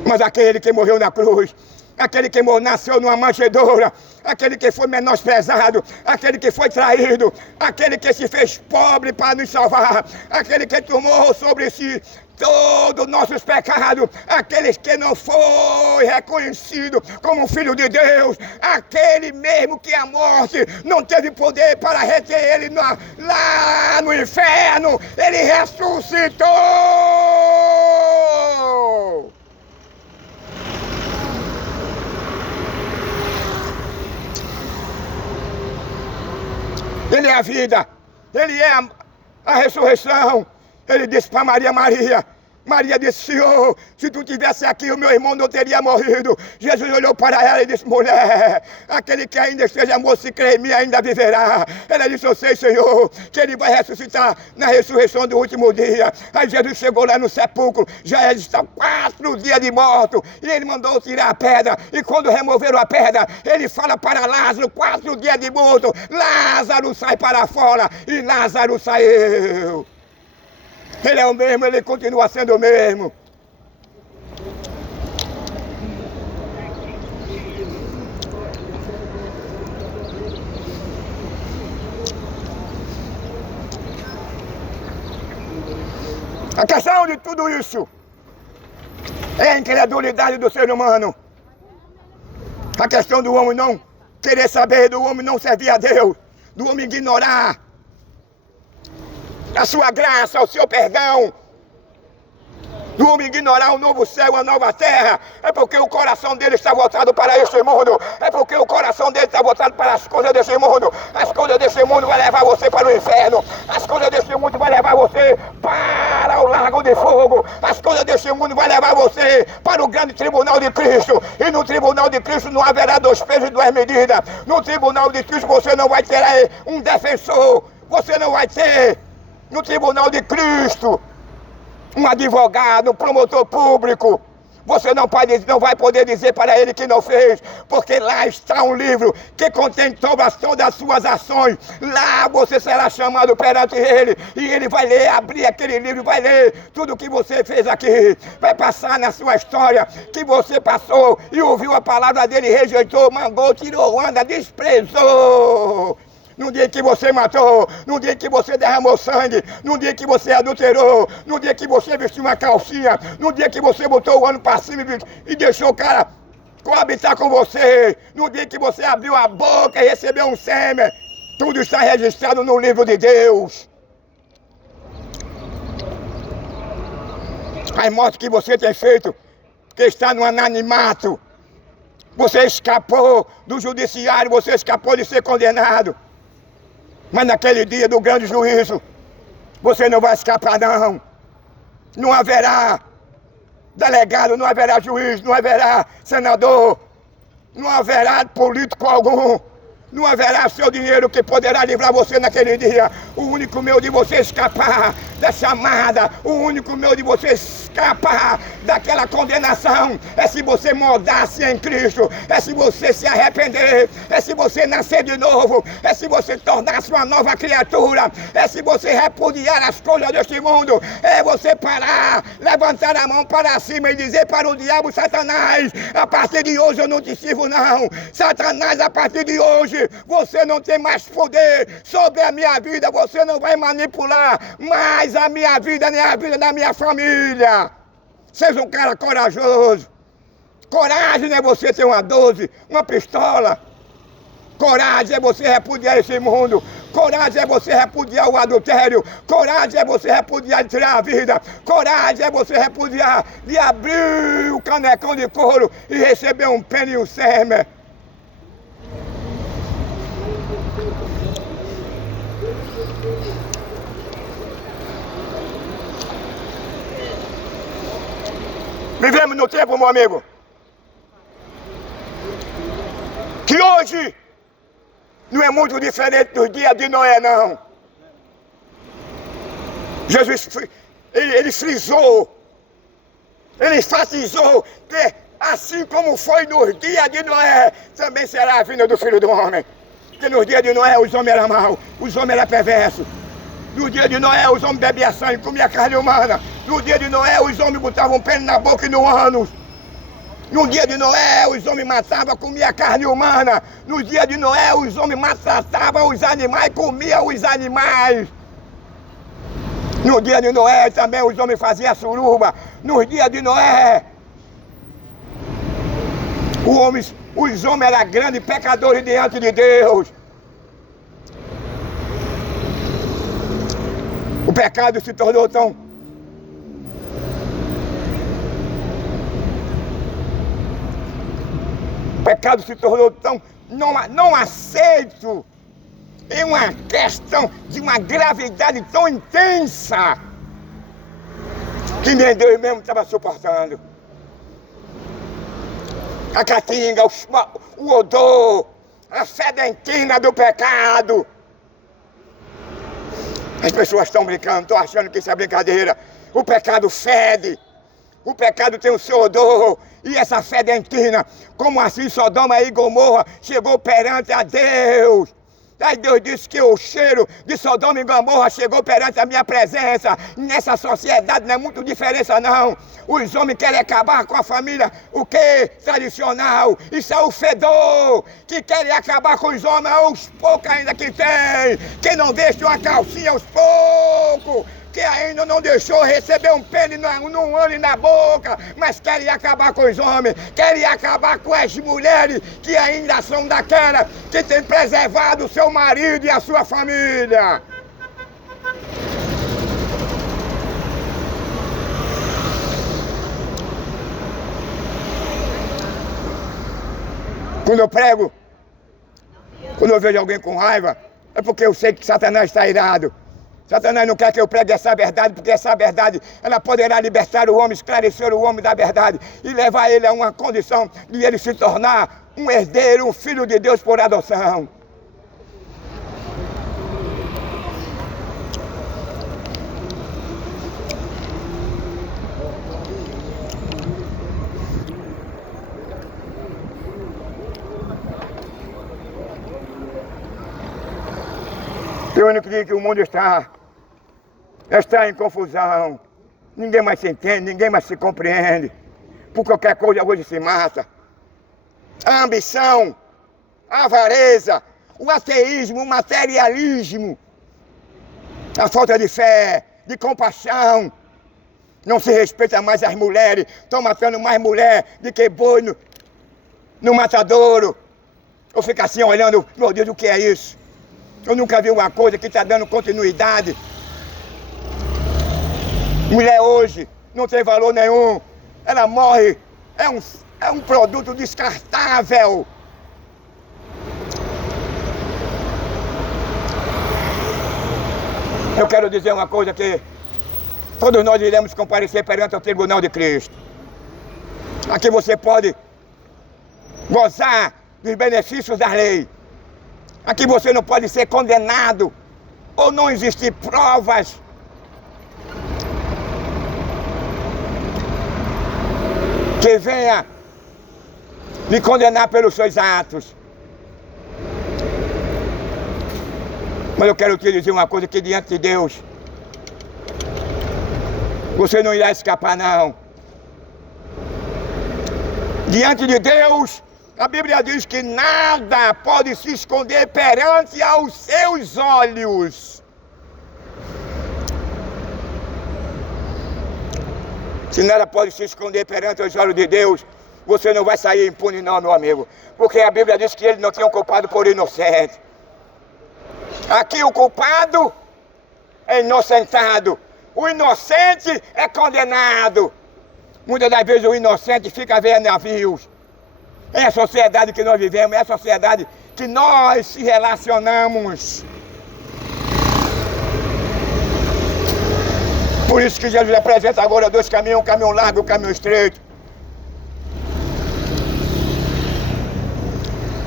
Mas aquele que morreu na cruz, aquele que nasceu numa manjedoura, aquele que foi menosprezado, aquele que foi traído, aquele que se fez pobre para nos salvar, aquele que tomou sobre si todos os nossos pecados, aquele que não foi reconhecido como filho de Deus, aquele mesmo que a morte não teve poder para reter ele lá no inferno, ele ressuscitou! Ele é a vida, Ele é a ressurreição. Ele disse para Maria, Maria disse, Senhor, se tu estivesse aqui, o meu irmão não teria morrido. Jesus olhou para ela e disse, mulher, aquele que ainda esteja morto, se crê em mim, ainda viverá. Ela disse, eu sei, Senhor, que ele vai ressuscitar na ressurreição do último dia. Aí Jesus chegou lá no sepulcro, já estão 4 dias de morto, e ele mandou tirar a pedra, e quando removeram a pedra, ele fala para Lázaro, 4 dias de morto, Lázaro sai para fora, e Lázaro saiu. Ele é o mesmo, ele continua sendo o mesmo. A questão de tudo isso é a incredulidade do ser humano. A questão do homem não querer saber, do homem não servir a Deus, do homem ignorar a sua graça, o seu perdão, do homem ignorar o novo céu, a nova terra. É porque o coração dele está voltado para este mundo, é porque o coração dele está voltado para as coisas desse mundo. As coisas desse mundo vão levar você para o inferno, as coisas desse mundo vão levar você para o lago de fogo, as coisas desse mundo vão levar você para o grande tribunal de Cristo, e no tribunal de Cristo não haverá 2 pesos e 2 medidas. No tribunal de Cristo você não vai ter um defensor, você não vai ter no tribunal de Cristo um advogado, um promotor público, Você não vai poder dizer para ele que não fez, porque lá está um livro que contém todas as suas ações. Lá você será chamado perante ele, e ele vai ler, abrir aquele livro, vai ler tudo que você fez aqui. Vai passar na sua história que você passou e ouviu a palavra dele, rejeitou, mangou, tirou onda, desprezou. No dia que você matou, no dia que você derramou sangue, no dia que você adulterou, no dia que você vestiu uma calcinha, no dia que você botou o ano para cima e deixou o cara coabitar com você, no dia que você abriu a boca e recebeu um sêmen, tudo está registrado no livro de Deus. As mortes que você tem feito, que está no anonimato, você escapou do judiciário, você escapou de ser condenado. Mas naquele dia do grande juízo, você não vai escapar não. Não haverá delegado, não haverá juiz, não haverá senador, não haverá político algum. Não haverá seu dinheiro que poderá livrar você naquele dia. O único meio de você escapar da chamada, o único meio de você escapar daquela condenação é se você moldasse em Cristo, é se você se arrepender, é se você nascer de novo, é se você tornar-se uma nova criatura, é se você repudiar as coisas deste mundo, é você parar, levantar a mão para cima e dizer para o diabo: Satanás, a partir de hoje eu não te sirvo não. Satanás, a partir de hoje você não tem mais poder sobre a minha vida, você não vai manipular mais a minha vida, nem a vida da minha família. Seja um cara corajoso. Coragem não é você ter uma 12, uma pistola. Coragem é você repudiar esse mundo. Coragem é você repudiar o adultério. Coragem é você repudiar de tirar a vida. Coragem é você repudiar de abrir o canecão de couro e receber um pênis e um sêmen. Vivemos no tempo, meu amigo, que hoje não é muito diferente dos dias de Noé, não. Jesus, ele frisou, ele enfatizou que assim como foi nos dias de Noé, também será a vinda do Filho do Homem. Porque nos dias de Noé os homens eram maus, os homens eram perversos. No dia de Noé os homens bebiam sangue, comiam carne humana. No dia de Noé os homens botavam um pênis na boca e no ânus. No dia de Noé os homens matavam, comiam carne humana. No dia de Noé os homens maltratavam os animais, comiam os animais. No dia de Noé também os homens faziam suruba. No dia de Noé os homens eram grandes pecadores diante de Deus. O pecado se tornou tão... O pecado se tornou tão não aceito em uma questão de uma gravidade tão intensa que nem Deus mesmo estava suportando. A catinga, o odor, a fedentina do pecado. As pessoas estão brincando, estão achando que isso é brincadeira. O pecado fede, o pecado tem o seu odor, e essa fedentina, como assim Sodoma e Gomorra chegou perante a Deus. Aí Deus disse que o cheiro de Sodoma e Gomorra chegou perante a minha presença. Nessa sociedade não é muito diferença não. Os homens querem acabar com a família, o que? Tradicional. Isso é o fedor, que querem acabar com os homens, aos poucos ainda que tem. Que não deixa uma calcinha aos poucos. Que ainda não deixou receber um pênis num ano e na boca, mas querem acabar com os homens, querem acabar com as mulheres que ainda são daquela que tem preservado o seu marido e a sua família. Quando eu prego, quando eu vejo alguém com raiva, é porque eu sei que Satanás está irado. Satanás não quer que eu pregue essa verdade, porque essa verdade, ela poderá libertar o homem, esclarecer o homem da verdade e levar ele a uma condição de ele se tornar um herdeiro, um filho de Deus por adoção. Que o único dia que o mundo está em confusão. Ninguém mais se entende, ninguém mais se compreende. Por qualquer coisa hoje se mata. A ambição, a avareza, o ateísmo, o materialismo, a falta de fé, de compaixão. Não se respeita mais as mulheres. Estão matando mais mulher do que boi no matadouro. Eu fico assim olhando, meu Deus, o que é isso? Eu nunca vi uma coisa que está dando continuidade. Mulher hoje não tem valor nenhum. Ela morre, é um produto descartável. Eu quero dizer uma coisa que todos nós iremos comparecer perante o tribunal de Cristo. Aqui você pode gozar dos benefícios da lei. Aqui você não pode ser condenado ou não existir provas que venha lhe condenar pelos seus atos. Mas eu quero te dizer uma coisa, que diante de Deus você não irá escapar, não. Diante de Deus, a Bíblia diz que nada pode se esconder perante aos seus olhos. Se nada pode se esconder perante os olhos de Deus, você não vai sair impune não, meu amigo. Porque a Bíblia diz que ele não tinha um culpado por inocente. Aqui o culpado é inocentado. O inocente é condenado. Muitas das vezes o inocente fica vendo navios. É a sociedade que nós vivemos, é a sociedade que nós se relacionamos. Por isso que Jesus apresenta agora dois caminhos, um caminho largo e um caminho estreito.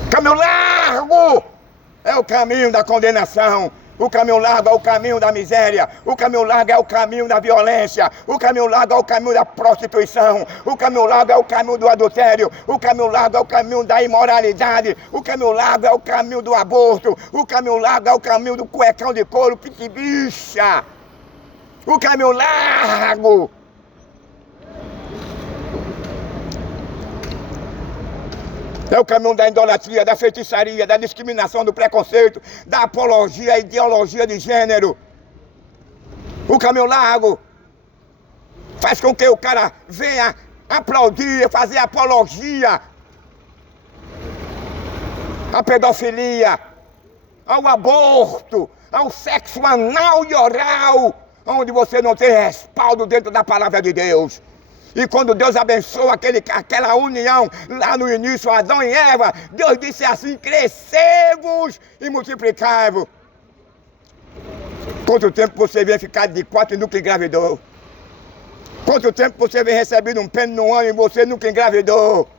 Caminho largo é o caminho da condenação. O caminho largo é o caminho da miséria. O caminho largo é o caminho da violência. O caminho largo é o caminho da prostituição. O caminho largo é o caminho do adultério. O caminho largo é o caminho da imoralidade. O caminho largo é o caminho do aborto. O caminho largo é o caminho do cuecão de couro, pitibicha. O caminho largo é o caminho da idolatria, da feitiçaria, da discriminação, do preconceito, da apologia, ideologia de gênero. O caminho largo faz com que o cara venha aplaudir, fazer apologia à pedofilia, ao aborto, ao sexo anal e oral, onde você não tem respaldo dentro da palavra de Deus. E quando Deus abençoa aquela união, lá no início, Adão e Eva, Deus disse assim: crescei-vos e multiplicai-vos. Quanto tempo você vem ficar de 4 e nunca engravidou? Quanto tempo você vem recebendo um pênis no ano e você nunca engravidou?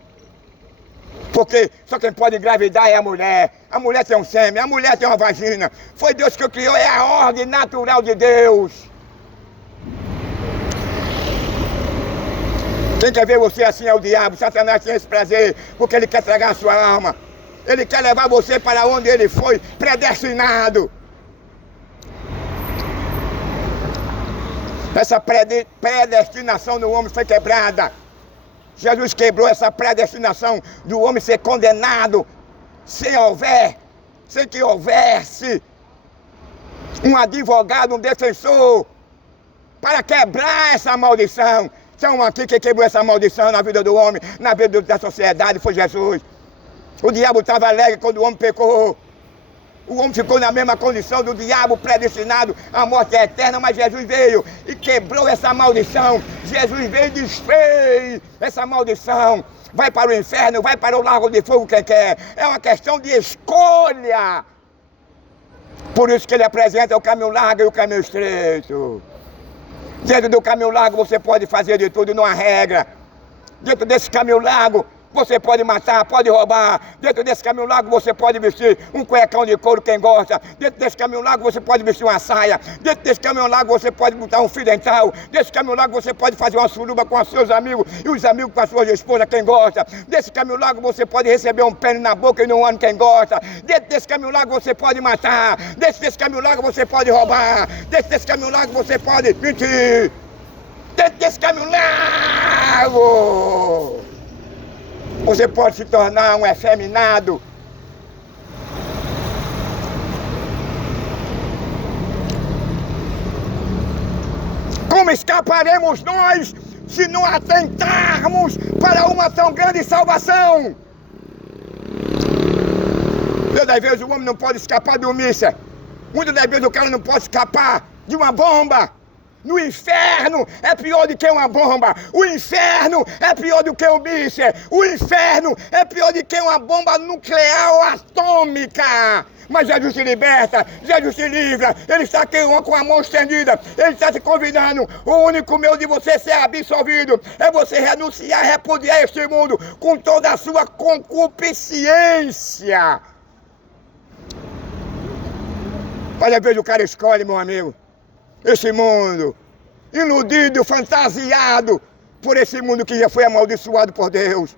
Porque só quem pode engravidar é a mulher. A mulher tem um sêmen, a mulher tem uma vagina. Foi Deus que criou, é a ordem natural de Deus. Quem quer ver você assim é o diabo. Satanás tem esse prazer, porque ele quer tragar a sua alma. Ele quer levar você para onde ele foi predestinado. Essa predestinação do homem foi quebrada. Jesus quebrou essa predestinação do homem ser condenado sem que houvesse um advogado, um defensor, para quebrar essa maldição. São aqui que quebrou essa maldição na vida do homem, na vida da sociedade, foi Jesus. O diabo estava alegre quando o homem pecou. O homem ficou na mesma condição do diabo predestinado à morte eterna, mas Jesus veio e quebrou essa maldição. Jesus veio e desfez essa maldição. Vai para o inferno, vai para o lago de fogo quem quer. É uma questão de escolha. Por isso que ele apresenta o caminho largo e o caminho estreito. Dentro do caminho largo você pode fazer de tudo, não há regra. Dentro desse caminho largo você pode matar, pode roubar. Dentro desse caminho largo você pode vestir um cuecão de couro, quem gosta. Dentro desse caminho largo você pode vestir uma saia. Dentro desse caminho largo você pode botar um fio dental. Desse caminho largo você pode fazer uma suruba com os seus amigos e os amigos com a sua esposa, quem gosta. Desse caminho largo você pode receber um pênis na boca e num ano, quem gosta. Dentro desse caminho largo você pode matar. Desse caminho largo você pode roubar. Desse caminho largo você pode mentir. Dentro desse caminho largo você pode se tornar um efeminado. Como escaparemos nós se não atentarmos para uma tão grande salvação? Muitas das vezes o homem não pode escapar de um míssil. Muitas das vezes o cara não pode escapar de uma bomba. No inferno é pior do que uma bomba. O inferno é pior do que um míssil. O inferno é pior do que uma bomba nuclear ou atômica. Mas Jesus te liberta, Jesus te livra. Ele está aqui com a mão estendida. Ele está te convidando. O único meio de você ser absolvido é você renunciar, repudiar este mundo com toda a sua concupiscência. Mas às vezes o cara escolhe, meu amigo, esse mundo, iludido, fantasiado por esse mundo que já foi amaldiçoado por Deus.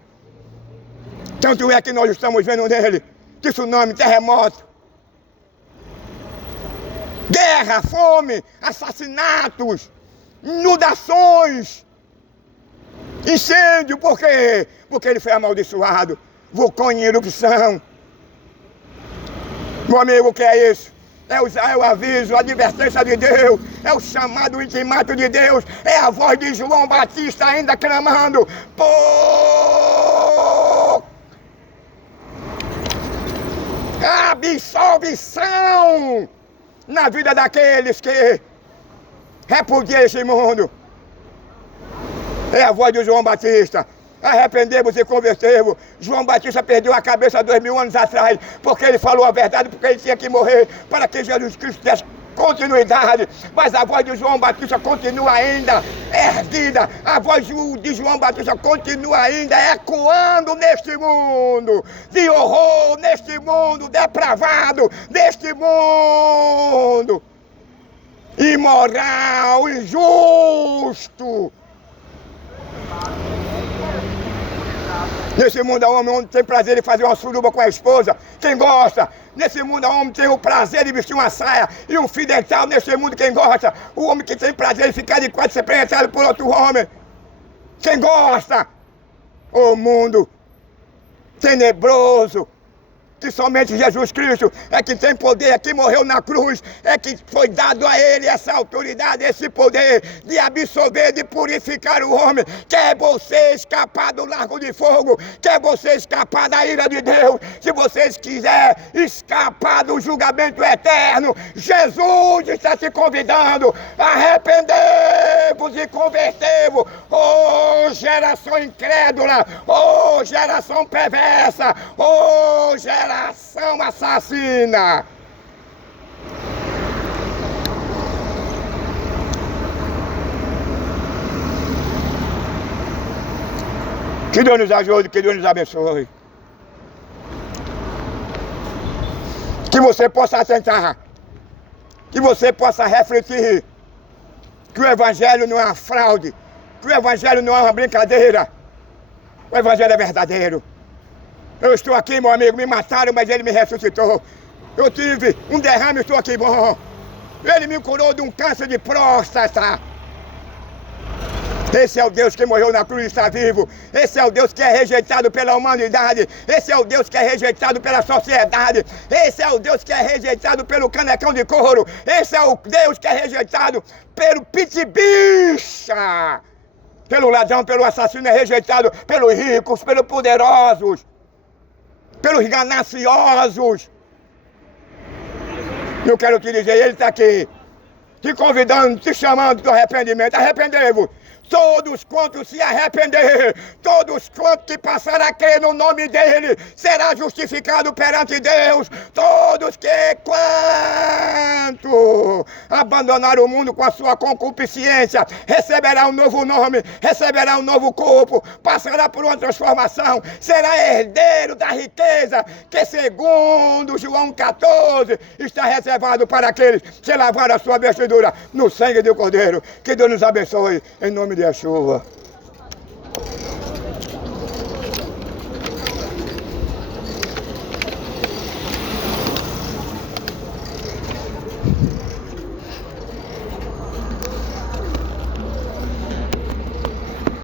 Tanto é que nós estamos vendo nele tsunami, terremoto, guerra, fome, assassinatos, inundações, incêndio. Por quê? Porque ele foi amaldiçoado. Vulcão em erupção. Meu amigo, o que é isso? É o aviso, a advertência de Deus, é o chamado ultimato de Deus, é a voz de João Batista ainda clamando por absolvição na vida daqueles que repudiam esse mundo. É a voz de João Batista. Arrependemos e convertemos. João Batista perdeu a cabeça 2000 anos atrás, porque ele falou a verdade, porque ele tinha que morrer para que Jesus Cristo desse continuidade. Mas a voz de João Batista continua ainda erguida. A voz de João Batista continua ainda ecoando neste mundo de horror, neste mundo depravado, neste mundo imoral, injusto. Nesse mundo, o homem tem prazer em fazer uma suruba com a esposa, quem gosta. Nesse mundo, o homem tem o prazer de vestir uma saia e um fio dental. Nesse mundo, quem gosta. O homem que tem prazer em ficar de quatro ser penetrado por outro homem, quem gosta. O mundo tenebroso, que somente Jesus Cristo é que tem poder, é que morreu na cruz, é que foi dado a ele essa autoridade, esse poder de absolver, de purificar o homem. Quer você escapar do lago de fogo, quer você escapar da ira de Deus, se vocês quiserem escapar do julgamento eterno, Jesus está te convidando. Arrependei-vos e convertei-vos, ô geração incrédula, ô geração perversa, ô geração assassina. Que Deus nos ajude, que Deus nos abençoe. Que você possa atentar, que você possa refletir que o Evangelho não é uma fraude, que o Evangelho não é uma brincadeira. O Evangelho é verdadeiro. Eu estou aqui, meu amigo, me mataram, mas ele me ressuscitou. Eu tive um derrame, estou aqui bom. Ele me curou de um câncer de próstata. Esse é o Deus que morreu na cruz e está vivo. Esse é o Deus que é rejeitado pela humanidade. Esse é o Deus que é rejeitado pela sociedade. Esse é o Deus que é rejeitado pelo canecão de couro. Esse é o Deus que é rejeitado pelo pitibicha. Pelo ladrão, pelo assassino, é rejeitado pelos ricos, pelos poderosos, pelos gananciosos. Eu quero te dizer, ele está aqui, te convidando, te chamando do arrependimento. Arrependei-vos, todos quantos se arrepender, todos quantos que passarem a crer no nome dele, será justificado perante Deus. Todos que quanto abandonar o mundo com a sua concupiscência, receberá um novo nome, receberá um novo corpo, passará por uma transformação, será herdeiro da riqueza que, segundo João 14, está reservado para aqueles que lavaram a sua vestidura no sangue do Cordeiro. Que Deus nos abençoe, em nome de Yeshua.